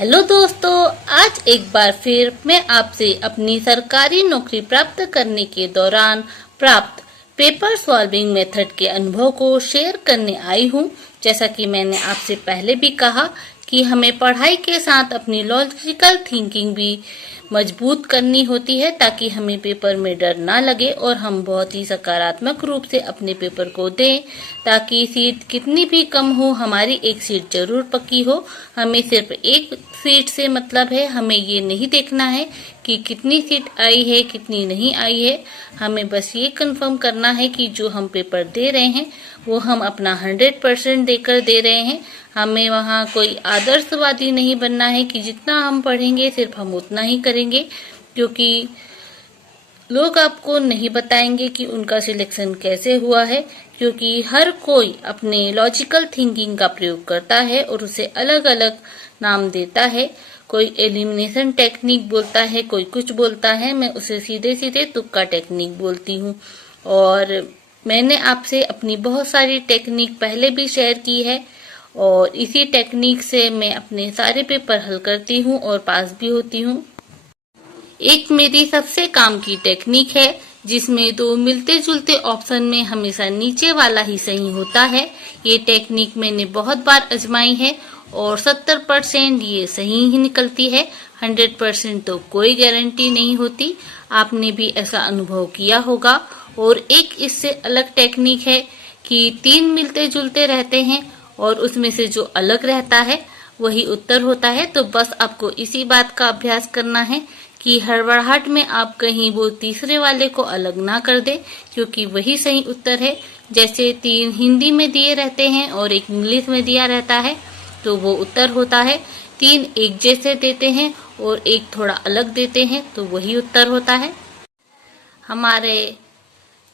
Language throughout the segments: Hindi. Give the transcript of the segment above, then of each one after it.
हेलो दोस्तों, आज एक बार फिर मैं आपसे अपनी सरकारी नौकरी प्राप्त करने के दौरान प्राप्त पेपर सॉल्विंग मेथड के अनुभव को शेयर करने आई हूँ। जैसा कि मैंने आपसे पहले भी कहा कि हमें पढ़ाई के साथ अपनी लॉजिकल थिंकिंग भी मजबूत करनी होती है ताकि हमें पेपर में डर ना लगे और हम बहुत ही सकारात्मक रूप से अपने पेपर को दें, ताकि सीट कितनी भी कम हो हमारी एक सीट जरूर पक्की हो। हमें सिर्फ एक सीट से मतलब है, हमें ये नहीं देखना है कि कितनी सीट आई है कितनी नहीं आई है। हमें बस ये कंफर्म करना है कि जो हम पेपर दे रहे हैं वो हम अपना 100% देकर दे रहे हैं। हमें वहाँ कोई आदर्शवादी नहीं बनना है कि जितना हम पढ़ेंगे सिर्फ हम उतना ही करेंगे, क्योंकि लोग आपको नहीं बताएंगे कि उनका सिलेक्शन कैसे हुआ है, क्योंकि हर कोई अपने लॉजिकल थिंकिंग का प्रयोग करता है और उसे अलग अलग नाम देता है। कोई एलिमिनेशन टेक्निक बोलता है, कोई कुछ बोलता है, मैं उसे सीधे सीधे तुक्का टेक्निक बोलती हूँ। और मैंने आपसे अपनी बहुत सारी टेक्निक पहले भी शेयर की है और इसी टेक्निक से मैं अपने सारे पेपर हल करती हूँ और पास भी होती हूँ। एक मेरी सबसे काम की टेक्निक है जिसमें दो मिलते जुलते ऑप्शन में हमेशा नीचे वाला ही सही होता है। ये टेक्निक मैंने बहुत बार आजमाई है और 70% ये सही ही निकलती है। 100% तो कोई गारंटी नहीं होती, आपने भी ऐसा अनुभव किया होगा। और एक इससे अलग टेक्निक है कि तीन मिलते जुलते रहते हैं और उसमें से जो अलग रहता है वही उत्तर होता है। तो बस आपको इसी बात का अभ्यास करना है कि हड़बड़ाहट में आप कहीं वो तीसरे वाले को अलग ना कर दे, क्योंकि वही सही उत्तर है। जैसे 3 हिंदी में दिए रहते हैं और 1 इंग्लिश में दिया रहता है तो वो उत्तर होता है। 3 एक जैसे देते हैं और 1 थोड़ा अलग देते हैं तो वही उत्तर होता है। हमारे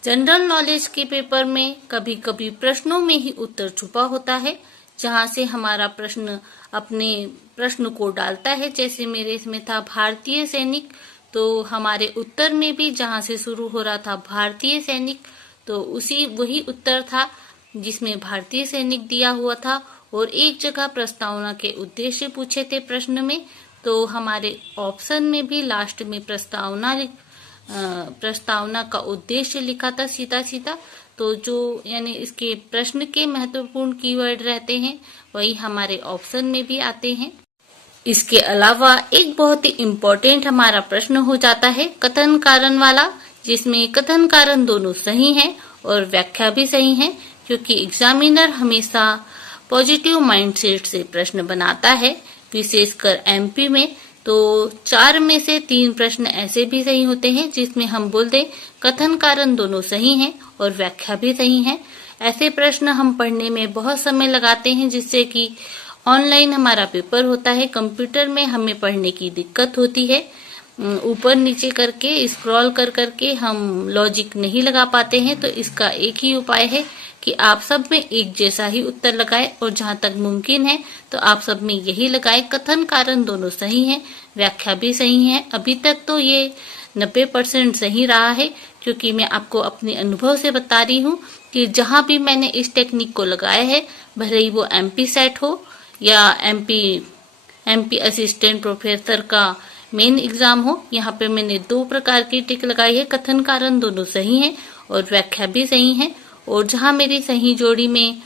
जनरल नॉलेज के पेपर में कभी कभी प्रश्नों में ही उत्तर छुपा होता है, जहां से हमारा प्रश्न अपने प्रश्न को डालता है। जैसे मेरे इसमें था भारतीय सैनिक, तो हमारे उत्तर में भी जहां से शुरू हो रहा था भारतीय सैनिक, तो वही उत्तर था जिसमें भारतीय सैनिक दिया हुआ था। और एक जगह प्रस्तावना के उद्देश्य पूछे थे प्रश्न में, तो हमारे ऑप्शन में भी लास्ट में प्रस्तावना का उद्देश्य लिखा था सीधा सीधा। तो जो यानी इसके प्रश्न के महत्वपूर्ण कीवर्ड रहते हैं वही हमारे ऑप्शन में भी आते हैं। इसके अलावा एक बहुत ही इम्पोर्टेंट हमारा प्रश्न हो जाता है कथन कारण वाला, जिसमें कथन कारण दोनों सही हैं और व्याख्या भी सही है, क्योंकि एग्जामिनर हमेशा पॉजिटिव माइंडसेट से प्रश्न बनाता है। विशेषकर एमपी में तो 4 में से 3 प्रश्न ऐसे भी सही होते हैं जिसमें हम बोल दें कथन कारण दोनों सही हैं और व्याख्या भी सही है। ऐसे प्रश्न हम पढ़ने में बहुत समय लगाते हैं, जिससे कि ऑनलाइन हमारा पेपर होता है, कंप्यूटर में हमें पढ़ने की दिक्कत होती है। ऊपर नीचे करके स्क्रॉल कर करके हम लॉजिक नहीं लगा पाते हैं। तो इसका एक ही उपाय है कि आप सब में एक जैसा ही उत्तर लगाएं और जहां तक मुमकिन है तो आप सब में यही लगाएं कथन कारण दोनों सही हैं, व्याख्या भी सही है। अभी तक तो ये 90% सही रहा है, क्योंकि मैं आपको अपने अनुभव से बता रही हूँ कि जहां भी मैंने इस टेक्निक को लगाया है, भले ही वो एमपी सेट हो या एमपी असिस्टेंट प्रोफेसर का मेन एग्जाम हो, यहाँ पे मैंने 2 प्रकार की टिक लगाई है। कथन कारण दोनों सही हैं और व्याख्या भी सही है। और जहां मेरी सही जोड़ी में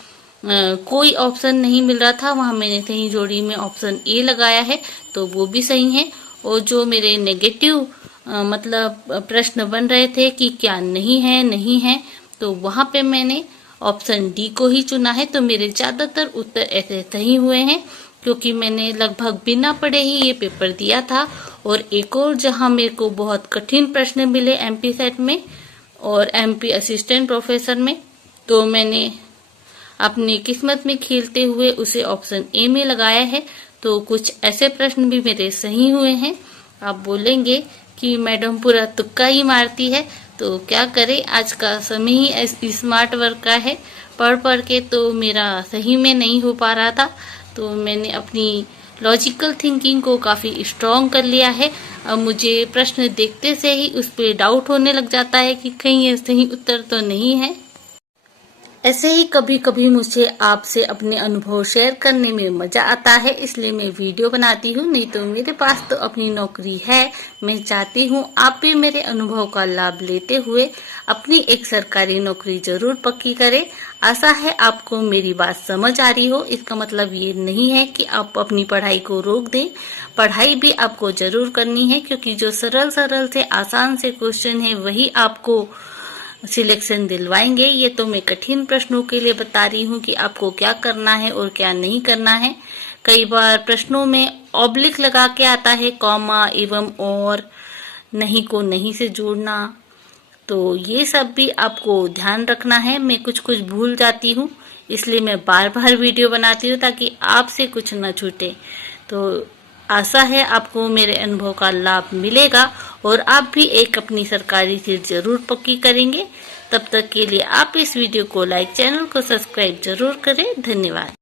कोई ऑप्शन नहीं मिल रहा था, वहां मैंने सही जोड़ी में ऑप्शन ए लगाया है, तो वो भी सही है। और जो मेरे नेगेटिव मतलब प्रश्न बन रहे थे कि क्या नहीं है, तो वहां पे मैंने ऑप्शन डी को ही चुना है। तो मेरे ज्यादातर उत्तर ऐसे सही हुए हैं, क्योंकि मैंने लगभग बिना पढ़े ही ये पेपर दिया था। और एक और जहां मेरे को बहुत कठिन प्रश्न मिले एमपी सेट में और एमपी असिस्टेंट प्रोफेसर में, तो मैंने अपनी किस्मत में खेलते हुए उसे ऑप्शन ए में लगाया है। तो कुछ ऐसे प्रश्न भी मेरे सही हुए हैं। आप बोलेंगे कि मैडम पूरा तुक्का ही मारती है, तो क्या करे, आज का समय ही स्मार्ट वर्क का है। पढ़ पढ़ के तो मेरा सही में नहीं हो पा रहा था, तो मैंने अपनी लॉजिकल थिंकिंग को काफी स्ट्रॉन्ग कर लिया है। अब मुझे प्रश्न देखते से ही उस पर डाउट होने लग जाता है कि कहीं ये सही उत्तर तो नहीं है। ऐसे ही कभी कभी मुझे आपसे अपने अनुभव शेयर करने में मजा आता है, इसलिए मैं वीडियो बनाती हूँ। नहीं तो मेरे पास तो अपनी नौकरी है। मैं चाहती हूँ आप भी मेरे अनुभव का लाभ लेते हुए अपनी एक सरकारी नौकरी जरूर पक्की करें। आशा है आपको मेरी बात समझ आ रही हो। इसका मतलब ये नहीं है कि आप अपनी पढ़ाई को रोक दें। पढ़ाई भी आपको जरूर करनी है, क्योंकि जो सरल सरल से आसान से क्वेश्चन है वही आपको सिलेक्शन दिलवाएंगे। ये तो मैं कठिन प्रश्नों के लिए बता रही हूँ कि आपको क्या करना है और क्या नहीं करना है। कई बार प्रश्नों में ऑब्लिक लगा के आता है, कॉमा एवं और, नहीं को नहीं से जोड़ना, तो ये सब भी आपको ध्यान रखना है। मैं कुछ कुछ भूल जाती हूँ, इसलिए मैं बार बार वीडियो बनाती हूँ ताकि आपसे कुछ न छूटे। तो आशा है आपको मेरे अनुभव का लाभ मिलेगा और आप भी एक अपनी सरकारी सीट जरूर पक्की करेंगे। तब तक के लिए आप इस वीडियो को लाइक, चैनल को सब्सक्राइब जरूर करें। धन्यवाद।